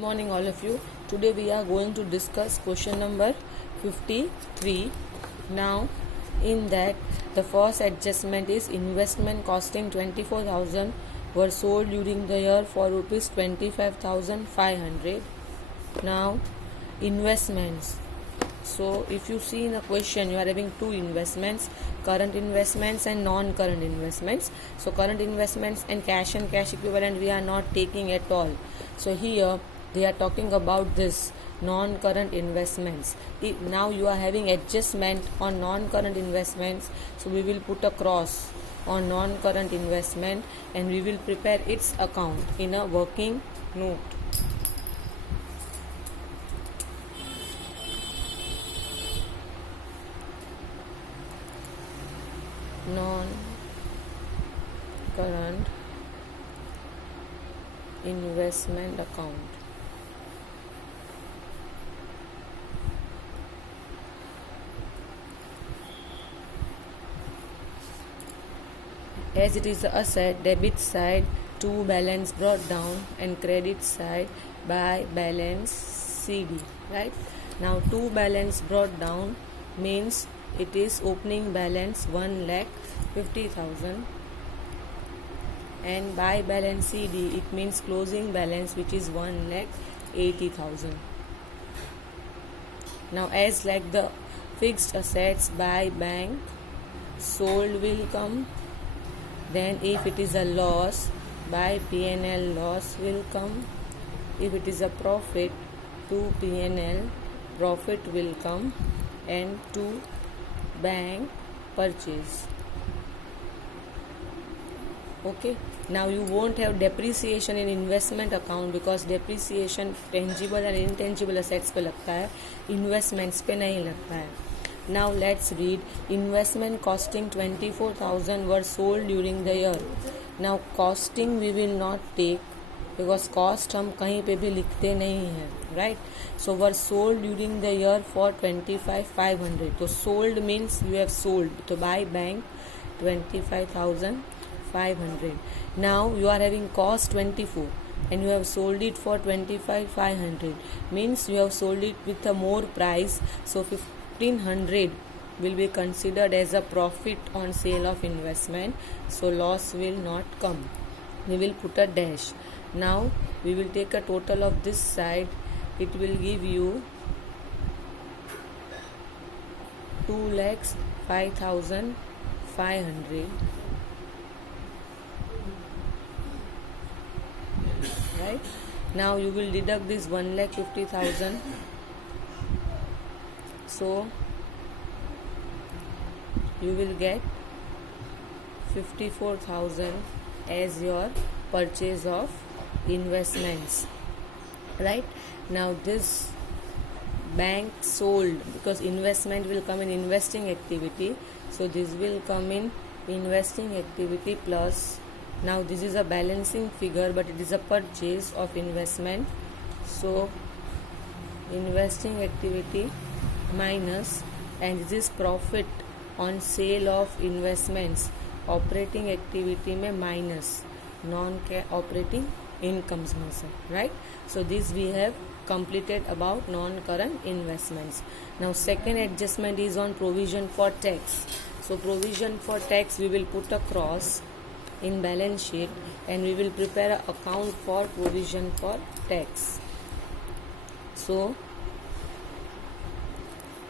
Morning all of you. Today we are going to discuss question number 53. Now in that the first adjustment is investment costing 24,000 were sold during the year for rupees 25,500. Now investments. So if you see in the question, you are having two investments, current investments and non-current investments. So current investments and cash equivalent we are not taking at all. So here they are talking about this non-current investments. Now you are having adjustment on non-current investments, so we will put a cross on non-current investment and we will prepare its account in a working note. Non-current investment account. As it is the asset, debit side to balance brought down and credit side by balance CD, right? Now to balance brought down means it is opening balance 1,50,000 and by balance CD it means closing balance which is 1,80,000. Now as like the fixed assets by bank sold will come, then if it is a loss by P&L loss will come, if it is a profit to P&L profit will come, and to bank purchase. Okay, now you won't have depreciation in investment account because depreciation tangible and intangible assets पे लगता है, investments पे नहीं लगता है. Now let's read investment costing 24,000 were sold during the year. Now costing we will not take because cost हम कहीं पे भी लिखते नहीं हैं, right? So were sold during the year for 25,500. तो sold means you have sold. तो by bank 25,500. Now you are having cost 24 and you have sold it for 25,500. Means you have sold it with a more price. So 1,500 will be considered as a profit on sale of investment. So loss will not come. We will put a dash. Now we will take a total of this side. It will give you 2,05,500. Right? Now you will deduct this 1,50,000. So you will get 54,000 as your purchase of investments, right? Now this bank sold because investment will come in investing activity, so this will come in investing activity plus. Now this is a balancing figure but it is a purchase of investment, so investing activity minus, and this is profit on sale of investments, operating activity में minus non-operating incomes में से, right? So this we have completed about non-current investments. Now second adjustment is on provision for tax. So provision for tax we will put a cross in balance sheet and we will prepare an account for provision for tax. So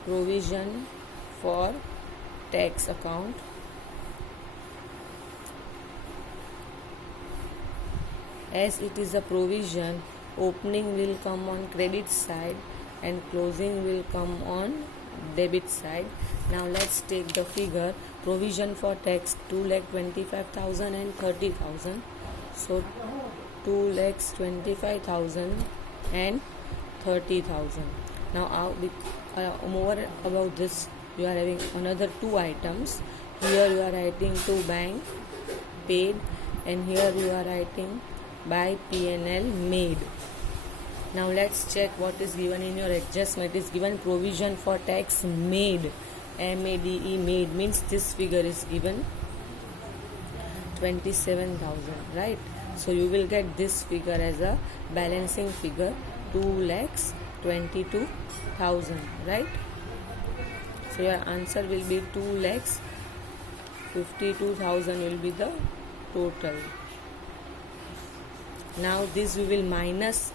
provision for tax account. As it is a provision, opening will come on credit side and closing will come on debit side. Now let's take the figure. Provision for tax 2,25,000 and 30,000. So 2,25,000 and 30,000. Now more about this, you are having another two items. Here you are writing to bank paid and here you are writing by P&L made. Now let's check what is given in your adjustment. It is given provision for tax made. MADE made means this figure is given 27,000, right? So you will get this figure as a balancing figure 2,22,000, right? So your answer will be 2,52,000 will be the total. Now this we will minus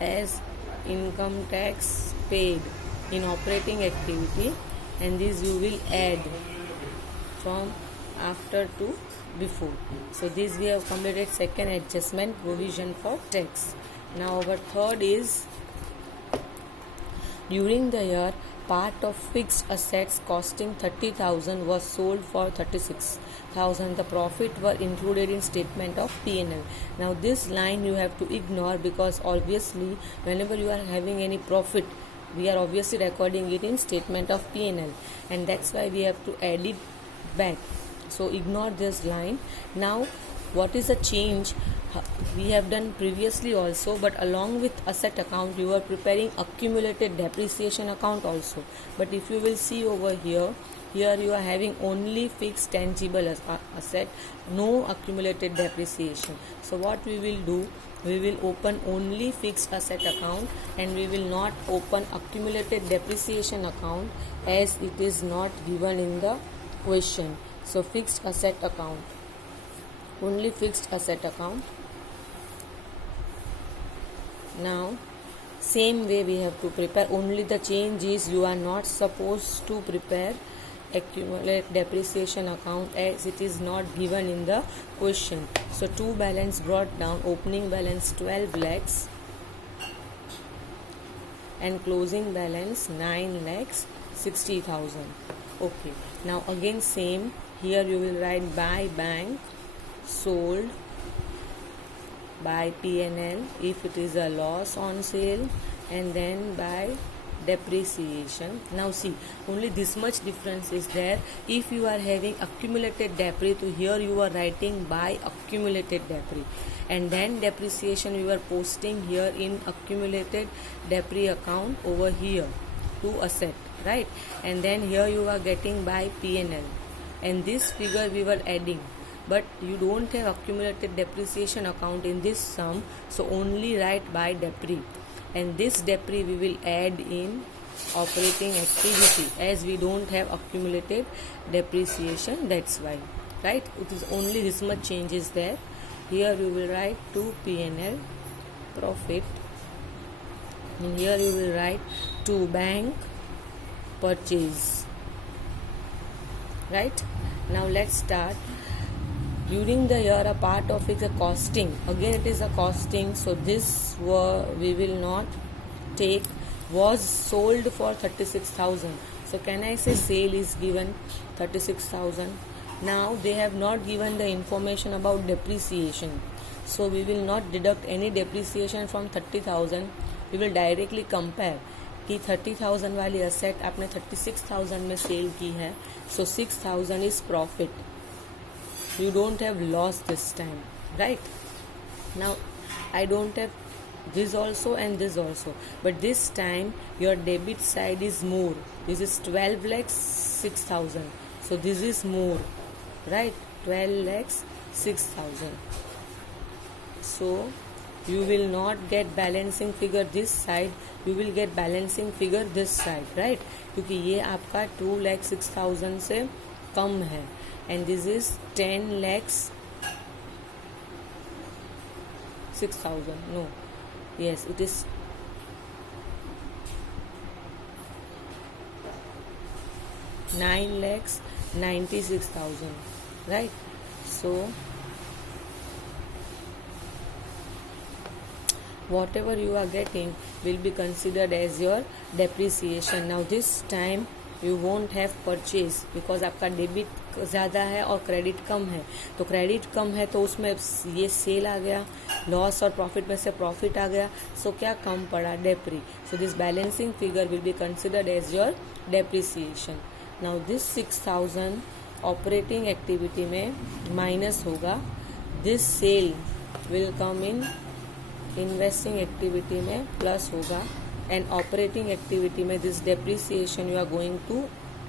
as income tax paid in operating activity, and this you will add from after to before. So this we have completed second adjustment, provision for tax. Now our third is, during the year part of fixed assets costing 30,000 was sold for 36,000. The profit were included in statement of P&L. Now this line you have to ignore, because obviously whenever you are having any profit, we are obviously recording it in statement of P&L, and that's why we have to add it back. So ignore this line. Now what is the change? We have done previously also, but along with asset account you are preparing accumulated depreciation account also. But if you will see over here you are having only fixed tangible asset, no accumulated depreciation. So what we will do, we will open only fixed asset account, and we will not open accumulated depreciation account as it is not given in the question. So fixed asset account, only fixed asset account. Now same way we have to prepare, only the change is you are not supposed to prepare accumulate depreciation account as it is not given in the question. So two balance brought down, opening balance 12 lakhs and closing balance 9,60,000. Okay, now again same, here you will write by bank sold, by P&L if it is a loss on sale, and then by depreciation. Now see, only this much difference is there. If you are having accumulated depre, to here you are writing by accumulated depre, and then depreciation you are posting here in accumulated depre account over here to asset, right? And then here you are getting by P&L, and this figure we were adding. But you don't have accumulated depreciation account in this sum, so only write by depre, and this depre we will add in operating activity as we don't have accumulated depreciation, that's why, right? It is only this much changes there. Here you will write to P&L profit, and here you will write to bank purchase, right? Now let's start. During the year a part of it is a costing, again it is a costing, so this we will not take, was sold for 36,000. So can I say sale is given 36,000? Now they have not given the information about depreciation, so we will not deduct any depreciation from 30,000. We will directly compare कि 30,000 वाली asset आपने 36,000 में cell की है, so 6,000 is profit. You don't have loss this time, right? Now I don't have this also and this also, but this time your debit side is more. This is 12 lakhs 6,000, so this is more, right? 12 lakhs 6,000. So you will not get balancing figure this side, you will get balancing figure this side, right? क्योंकि ये आपका 2,06,000 से कम है, and this is 10 lakhs 6,000. No, yes, it is 9 lakhs 96,000, right? So whatever you are getting will be considered as your depreciation. Now this time you won't have purchase because आपका debit ज़्यादा है और credit कम है, तो credit कम है तो उसमें ये सेल आ गया, लॉस और प्रॉफिट में से प्रॉफिट आ गया, सो क्या कम पड़ा, डेप्री. So this balancing figure will be considered as your depreciation. Now this 6,000 operating activity में माइनस होगा, this sale will come in investing activity में प्लस होगा, and operating activity में this depreciation you are going to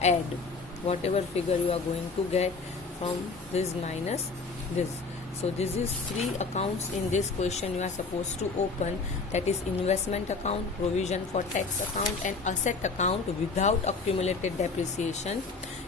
add whatever figure you are going to get from this minus this. So this is 3 accounts in this question you are supposed to open, that is investment account, provision for tax account, and asset account without accumulated depreciation,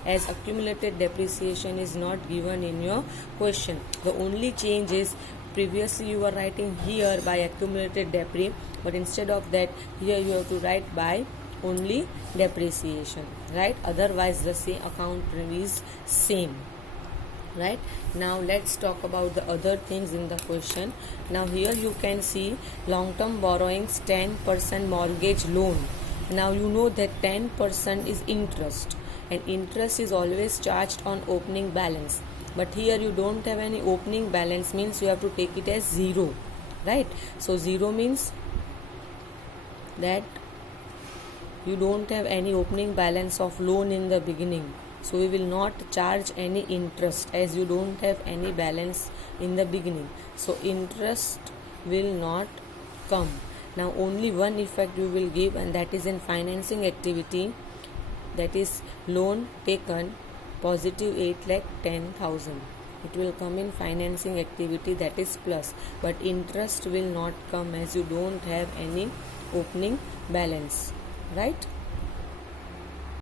as accumulated depreciation is not given in your question. The only change is previously you were writing here by accumulated debris, but instead of that here you have to write by only depreciation, right? Otherwise the same account is same. Right, now let's talk about the other things in the question. Now here you can see long term borrowings 10% mortgage loan. Now you know that 10% is interest, and interest is always charged on opening balance, but here you don't have any opening balance, means you have to take it as 0, right? So 0 means that you don't have any opening balance of loan in the beginning, so we will not charge any interest as you don't have any balance in the beginning, so interest will not come. Now only one effect we will give, and that is in financing activity, that is loan taken positive 8,10,000. It will come in financing activity, that is plus, but interest will not come as you don't have any opening balance, right?